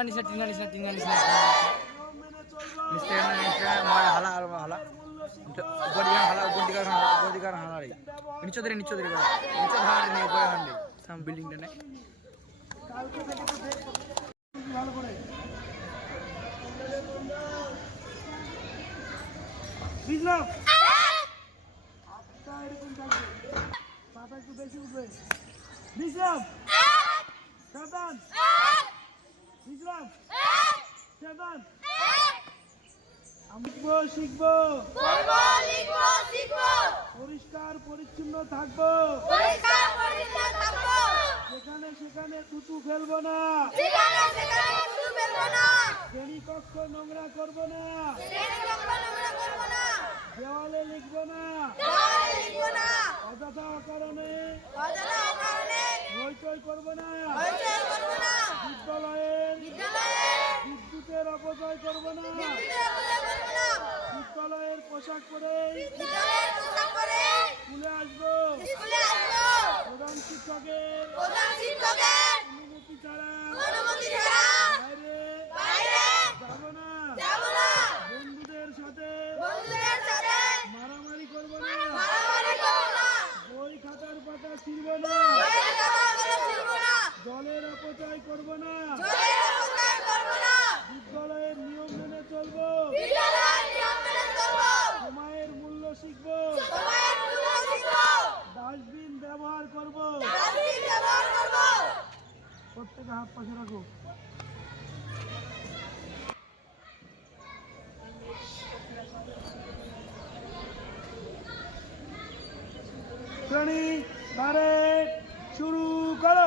না তিন গানিস না তিন গানিস না চলবো নিশ্চয় না নিশ্চয় না মার হালা আর হালা উপর দিকে হালা উপর দিকে হালা উপর দিকে হালা রে নিচে ধরে নিচে ধরে নিচে হালা রে উপরে হান্ডে সাম বিল্ডিংটা নে কালকে থেকে তো দেখ ভালো করে বুঝলাম হাতটা এরকম থাকবে পাটা একটু বেশি উঠবে বুঝলাম শিখব শিখব। শিখব পরিষ্কার পরিচ্ছন্ন থাকব। পরিষ্কার পরিচ্ছন্ন থাকব। যেখানে সেখানে থুতু ফেলব না। যেখানে সেখানে শুধু ফেলব না। শ্রেণি কক্ষ নোংরা করব না শ্রেণি কক্ষ নোংরা করব না দেওয়ালে লিখব না দেওয়ালে লিখব না অযথা কারণে অজানা কারণে হইচই করব না হইচই করব না বিদ্যালয়ের বিদ্যালয়ে বিদ্যুতের অপচয় করব না বিদ্যুতের অপচয় করব না বিদ্যালয়ের পোশাক পরে বিদ্যালয়ের পোশাক পরে স্কুলে আসব। স্কুলে আসব। প্রধান শিক্ষকের। প্রধান শিক্ষকের। অনুমতি ছাড়া। অনুমতি ছাড়া। বাইরে। বাইরে। যাব না। যাব না। বন্ধুদের সাথে। বন্ধুদের সাথে। মারামারি করব না। মারামারি করব না। বই খাতার পাতা না। ছিড়বো না। জলের অপচয় করব না। প্রত্যেকে হাত পাশে রাখো। শ্রেণি শুরু করো।